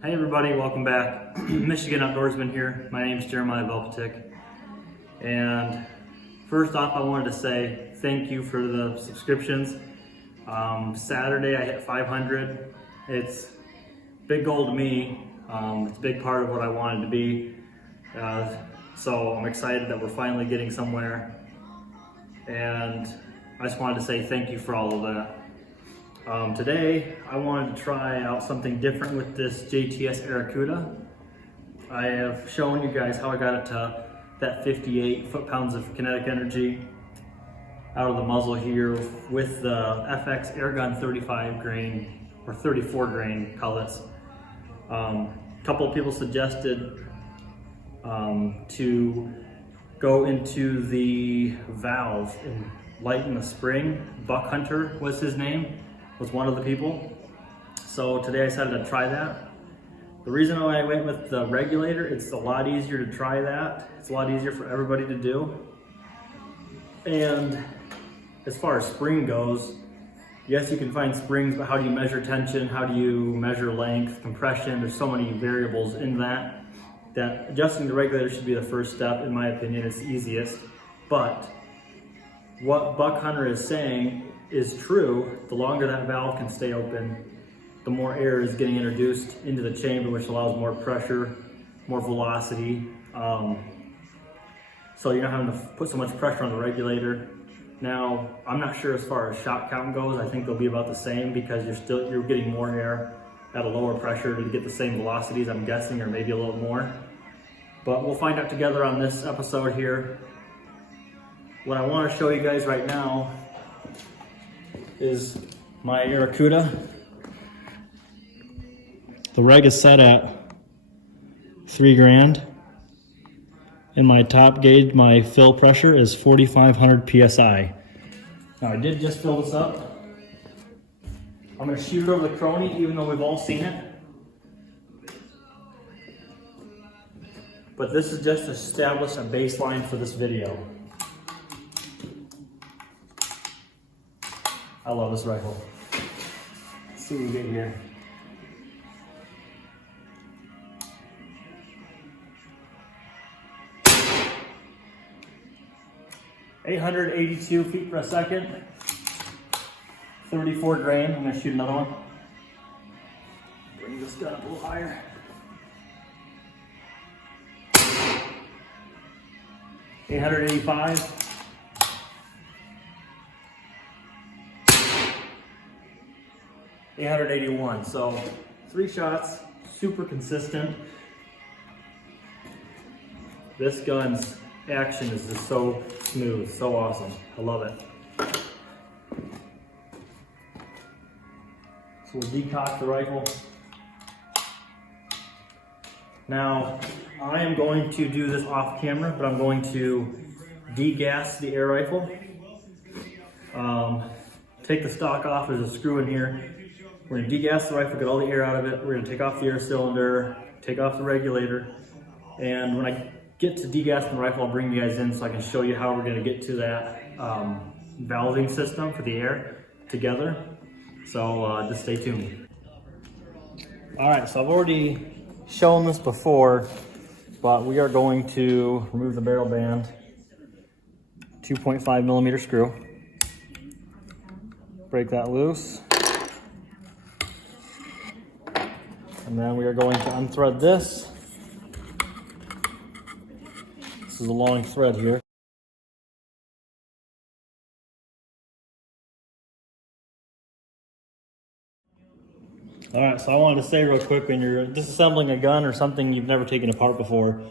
Hey everybody, welcome back. Michigan Outdoorsman here. My name is Jeremiah Velpetic. And first off, I wanted to say thank you for the subscriptions. Saturday I hit 500. It's a big goal to me. It's a big part of what I wanted to be. So I'm excited that we're finally getting somewhere. And I just wanted to say thank you for all of that. Today, I wanted to try out something different with this JTS AirAcuda. I have shown you guys how I got it to that 58 foot-pounds of kinetic energy out of the muzzle here with the FX Airgun 35 grain or 34 grain pellets. A couple of people suggested to go into the valve and lighten the spring. Buck Hunter was his name. Was one of the people. So today I decided to try that. The reason why I went with the regulator, it's a lot easier to try that. It's a lot easier for everybody to do. And as far as spring goes, yes, you can find springs, but how do you measure tension? How do you measure length, compression? There's so many variables in that adjusting the regulator should be the first step. In my opinion, it's the easiest. But what Buck Hunter is saying is true. The longer that valve can stay open, the more air is getting introduced into the chamber, which allows more pressure, more velocity. So you're not having to put so much pressure on the regulator. Now, I'm not sure as far as shot count goes. I think they'll be about the same because you're getting more air at a lower pressure to get the same velocities, I'm guessing, or maybe a little more. But we'll find out together on this episode here. What I want to show you guys right now is my AirAcuda. The reg is set at 3 grand. And my top gauge, my fill pressure is 4,500 PSI. Now I did just fill this up. I'm gonna shoot it over the Crony, even though we've all seen it. But this is just to establish a baseline for this video. I love this rifle. Let's see what we get here. .882 feet per second. 34 grain. I'm gonna shoot another one. Bring this gun up a little higher. .885. .881, so 3 shots, super consistent. This gun's action is just so smooth, so awesome. I love it. So we'll decock the rifle. Now, I am going to do this off camera, but I'm going to degas the air rifle. Take the stock off, there's a screw in here. We're gonna degas the rifle, get all the air out of it. We're gonna take off the air cylinder, take off the regulator. And when I get to degassing the rifle, I'll bring you guys in so I can show you how we're gonna get to that valving system for the air together. So just stay tuned. All right, so I've already shown this before, but we are going to remove the barrel band, 2.5 millimeter screw. Break that loose. And then we are going to unthread this. This is a long thread here. All right, so I wanted to say real quick, when you're disassembling a gun or something you've never taken apart before,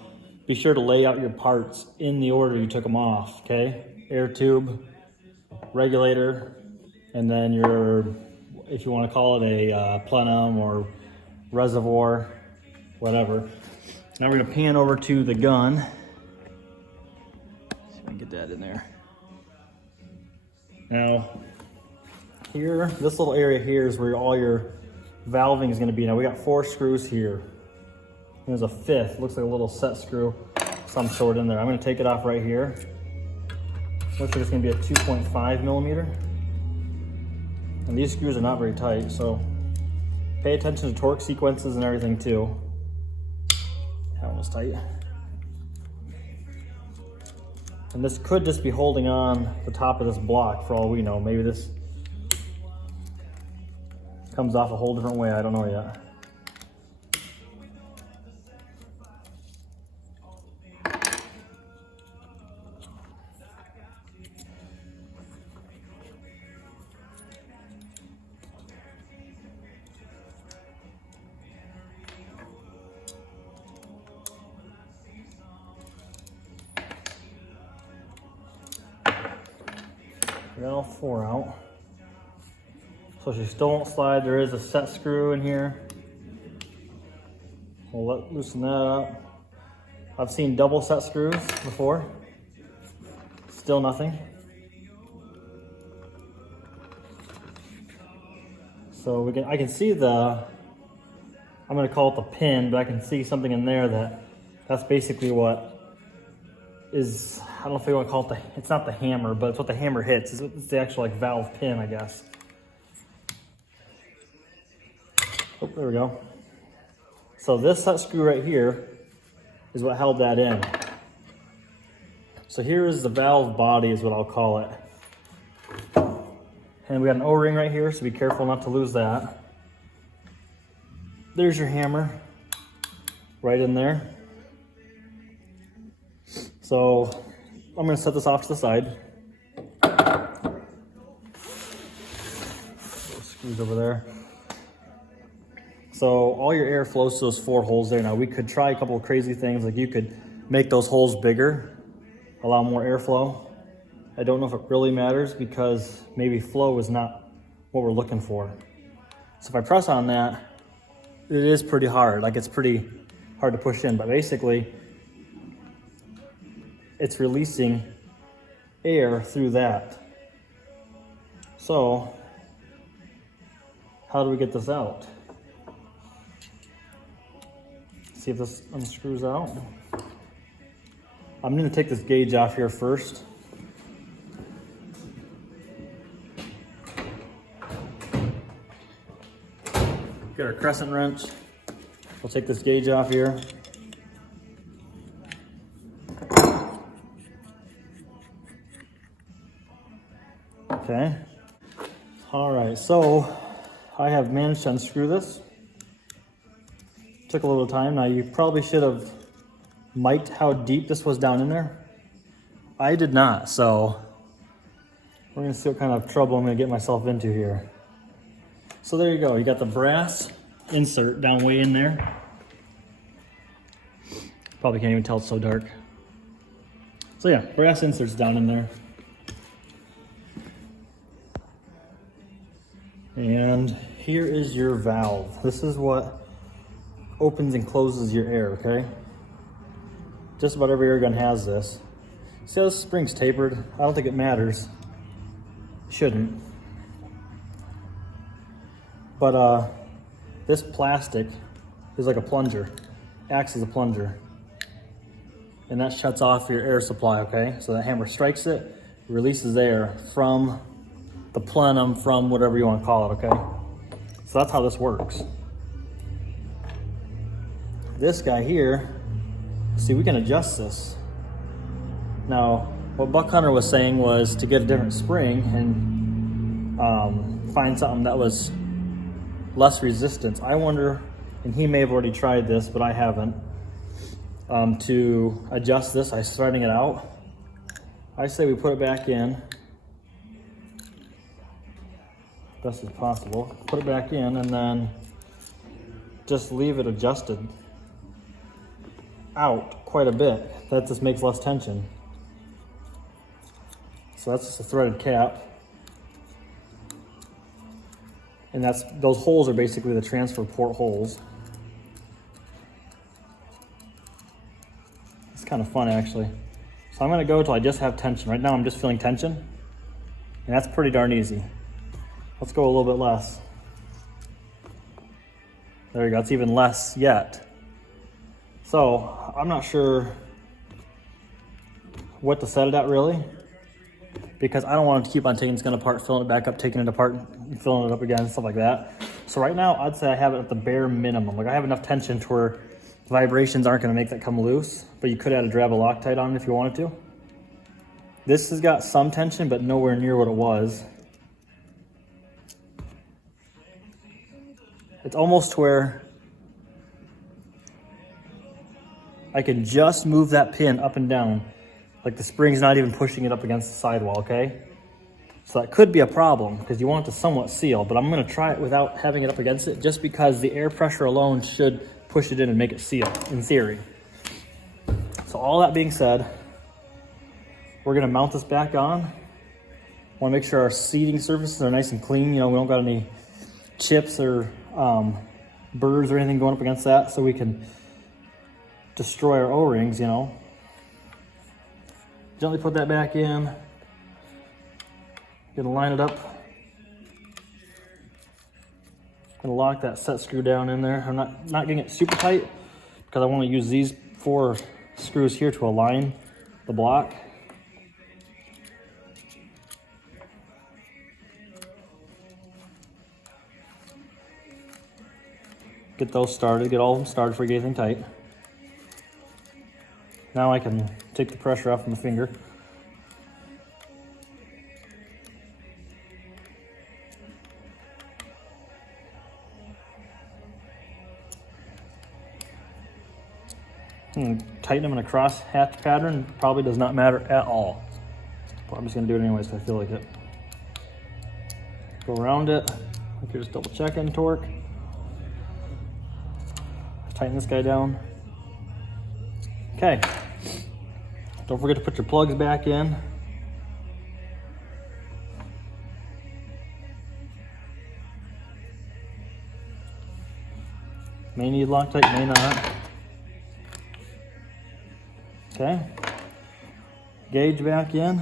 be sure to lay out your parts in the order you took them off, okay? Air tube, regulator, and then your, if you want to call it a plenum or reservoir, whatever. Now we're gonna pan over to the gun. See if I can get that in there. Now, here, this little area here is where all your valving is gonna be. Now we got 4 screws here. And there's a 5th, looks like a little set screw, some sort in there. I'm gonna take it off right here. Looks like it's gonna be a 2.5 millimeter. And these screws are not very tight, so Pay attention to torque sequences and everything too. That one was tight. And this could just be holding on the top of this block for all we know. Maybe this comes off a whole different way, I don't know yet. We got all 4 out. So she still won't slide. There is a set screw in here. We'll loosen that up. I've seen double set screws before. Still nothing. So I can see I'm gonna call it the pin, but I can see something in there that's basically what is, I don't know if you want to call it it's not the hammer, but it's what the hammer hits. It's the actual like valve pin, I guess. Oh, there we go. So this set screw right here is what held that in. So here is the valve body is what I'll call it. And we got an O-ring right here, so be careful not to lose that. There's your hammer right in there. So I'm going to set this off to the side. Screws over there. So all your air flows to those 4 holes there. Now we could try a couple of crazy things, like you could make those holes bigger, allow more airflow. I don't know if it really matters because maybe flow is not what we're looking for. So if I press on that, it is pretty hard. Like it's pretty hard to push in, but basically it's releasing air through that. So how do we get this out? See if this unscrews out. I'm going to take this gauge off here first. Get our crescent wrench. We'll take this gauge off here. Okay. All right, so I have managed to unscrew this. Took a little time. Now you probably should have mic'd how deep this was down in there. I did not, so we're gonna see what kind of trouble I'm gonna get myself into here. So there you go, you got the brass insert down way in there. Probably can't even tell, it's so dark. So yeah, brass inserts down in there. And here is your valve. This is what opens and closes your air, okay? Just about every air gun has this. See how this spring's tapered? I don't think it matters. Shouldn't. But this plastic is like a plunger, acts as a plunger. And that shuts off your air supply, okay? So that hammer strikes it, releases air from the plenum, from whatever you want to call it, okay? So that's how this works. This guy here, see, we can adjust this. Now, what Buck Hunter was saying was to get a different spring and find something that was less resistance. I wonder, and he may have already tried this, but I haven't, to adjust this. I'm starting it out. I say we put it back in, best as possible. Put it back in and then just leave it adjusted out quite a bit. That just makes less tension. So that's just a threaded cap. And those holes are basically the transfer port holes. It's kind of fun actually. So I'm gonna go till I just have tension. Right now I'm just feeling tension, and that's pretty darn easy. Let's go a little bit less. There you go, it's even less yet. So I'm not sure what to set it at really. because I don't want to keep on taking this gun apart, filling it back up, taking it apart, and filling it up again, stuff like that. So right now, I'd say I have it at the bare minimum. Like I have enough tension to where vibrations aren't going to make that come loose, but you could add a drab of Loctite on it if you wanted to. This has got some tension, but nowhere near what it was. It's almost to where I can just move that pin up and down. Like the spring's not even pushing it up against the sidewall, okay? So that could be a problem because you want it to somewhat seal, but I'm gonna try it without having it up against it just because the air pressure alone should push it in and make it seal, in theory. So all that being said, we're gonna mount this back on. Wanna make sure our seating surfaces are nice and clean. You know, we don't got any chips or burrs or anything going up against that, so we can destroy our O-rings, you know. Gently put that back in. Gonna line it up. Gonna lock that set screw down in there. I'm not getting it super tight because I want to use these 4 screws here to align the block. Get those started, get all of them started before you get anything tight. Now I can take the pressure off my finger. Tighten them in a cross hatch pattern. Probably does not matter at all. But I'm just gonna do it anyways because I feel like it. Go around it. Like you're just double checking torque. Tighten this guy down. Okay. Don't forget to put your plugs back in. May need Loctite, may not. Okay. Gauge back in.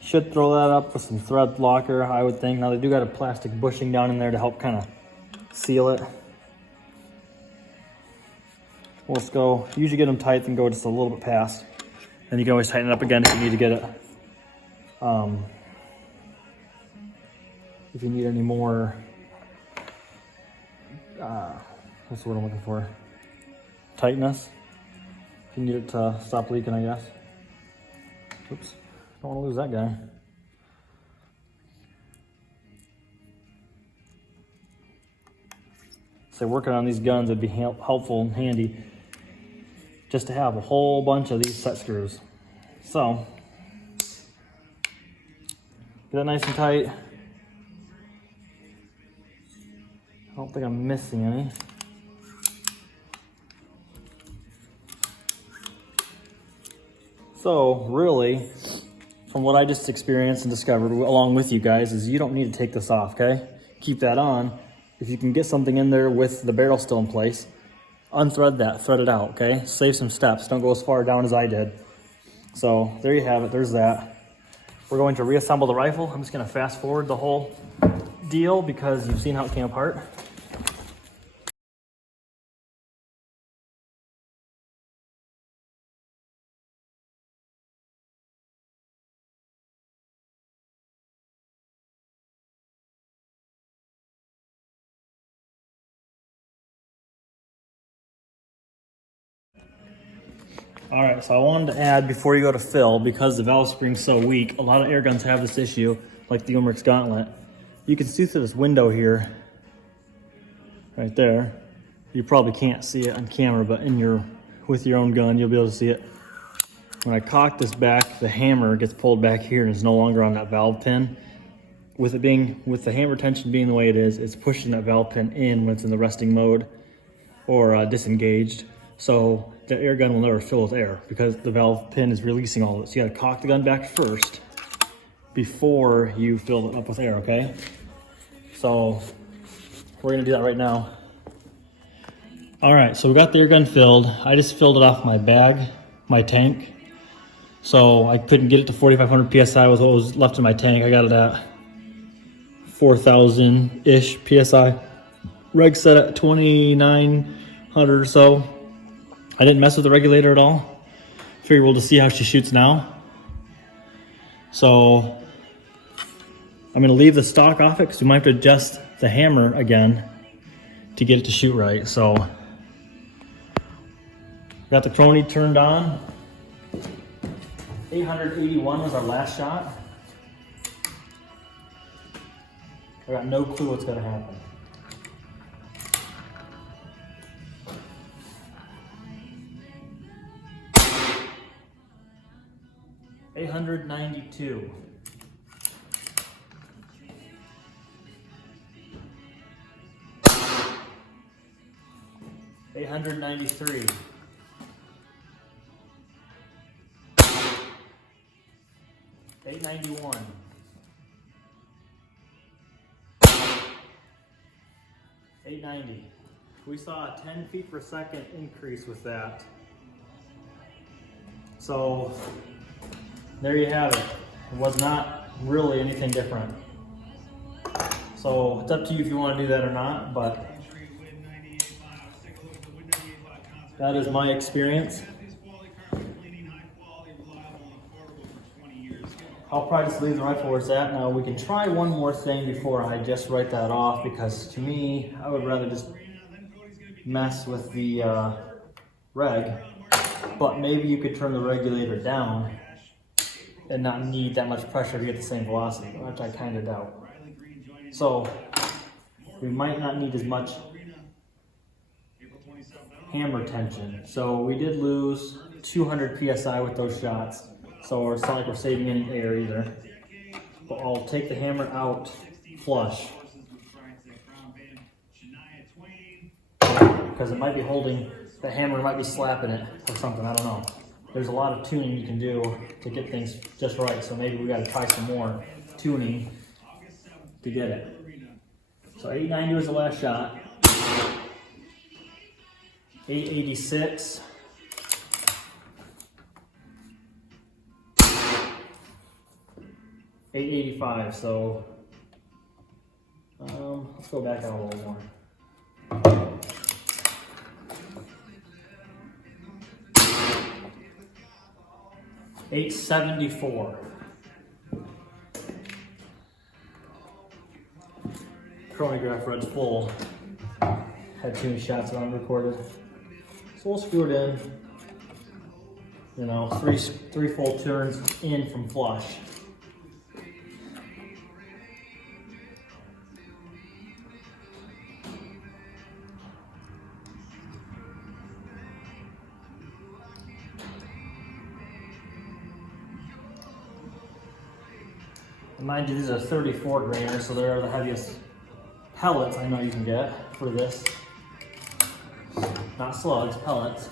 Should throw that up with some thread locker, I would think. Now they do got a plastic bushing down in there to help kind of seal it. We'll just go, usually get them tight and go just a little bit past. And you can always tighten it up again if you need to get it. If you need any more, what's the word I'm looking for? Tightness. If you need it to stop leaking, I guess. Oops, don't want to lose that guy. So working on these guns would be helpful and handy just to have a whole bunch of these set screws. So, get that nice and tight. I don't think I'm missing any. So really, from what I just experienced and discovered along with you guys is you don't need to take this off, okay? Keep that on. If you can get something in there with the barrel still in place, unthread that, thread it out, okay? Save some steps, don't go as far down as I did. So there you have it, there's that. We're going to reassemble the rifle. I'm just gonna fast forward the whole deal because you've seen how it came apart. All right, so I wanted to add before you go to fill, because the valve spring's so weak, a lot of air guns have this issue, like the Umerix Gauntlet. You can see through this window here, right there. You probably can't see it on camera, but with your own gun, you'll be able to see it. When I cock this back, the hammer gets pulled back here and is no longer on that valve pin. With the hammer tension being the way it is, it's pushing that valve pin in when it's in the resting mode or disengaged. So the air gun will never fill with air because the valve pin is releasing all of it. So you gotta cock the gun back first before you fill it up with air, okay? So we're gonna do that right now. All right, so we got the air gun filled. I just filled it off my bag, my tank. So I couldn't get it to 4,500 PSI with what was left in my tank. I got it at 4,000-ish PSI. Reg set at 2,900 or so. I didn't mess with the regulator at all. Figured we'll just see how she shoots now. So I'm gonna leave the stock off it because we might have to adjust the hammer again to get it to shoot right. So got the Crony turned on. 881 was our last shot. I got no clue what's gonna happen. $892. $893. $891. $890. We saw a 10 feet per second increase with that. So there you have it. It was not really anything different. So it's up to you if you want to do that or not, but that is my experience. I'll probably just leave the rifle where it's at. Now we can try one more thing before I just write that off, because to me, I would rather just mess with the reg, but maybe you could turn the regulator down and not need that much pressure to get the same velocity, which I kind of doubt. So we might not need as much hammer tension. So we did lose 200 PSI with those shots. So it's not like we're saving any air either. But I'll take the hammer out flush, because it might be holding, the hammer might be slapping it or something, I don't know. There's a lot of tuning you can do to get things just right. So maybe we gotta try some more tuning to get it. So 890 was the last shot. 886. 885, so let's go back out a little more. 874. Chronograph red's full. Had too many shots on recorded. So we'll screw it in. You know, three full turns in from flush. Mind you, these are 34 grainers, so they're the heaviest pellets I know you can get for this. Not slugs, pellets.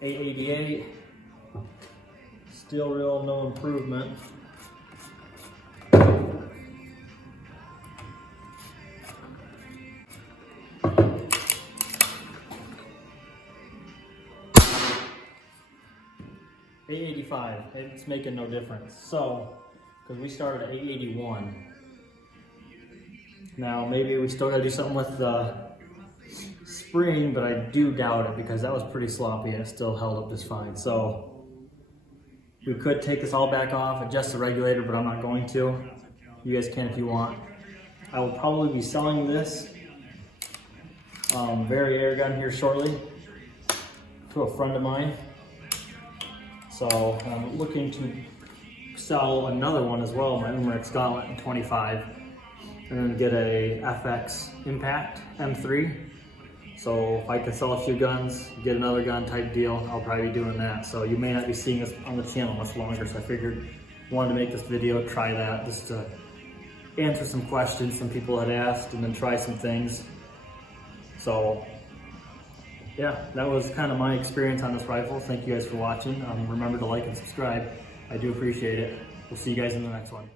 888. Still real, no improvement. $885, it's making no difference. So, because we started at 881. Now, maybe we still gotta do something with the spring, but I do doubt it because that was pretty sloppy and it still held up just fine. So, we could take this all back off, adjust the regulator, but I'm not going to. You guys can if you want. I will probably be selling this Very air gun here shortly to a friend of mine. So I'm looking to sell another one as well, my Umrex Gauntlet in 25, and then get a FX Impact M3. So if I can sell a few guns, get another gun type deal, I'll probably be doing that. So you may not be seeing this on the channel much longer, so I figured I wanted to make this video, try that, just to answer some questions some people had asked, and then try some things. So yeah, that was kind of my experience on this rifle. Thank you guys for watching. Remember to like and subscribe. I do appreciate it. We'll see you guys in the next one.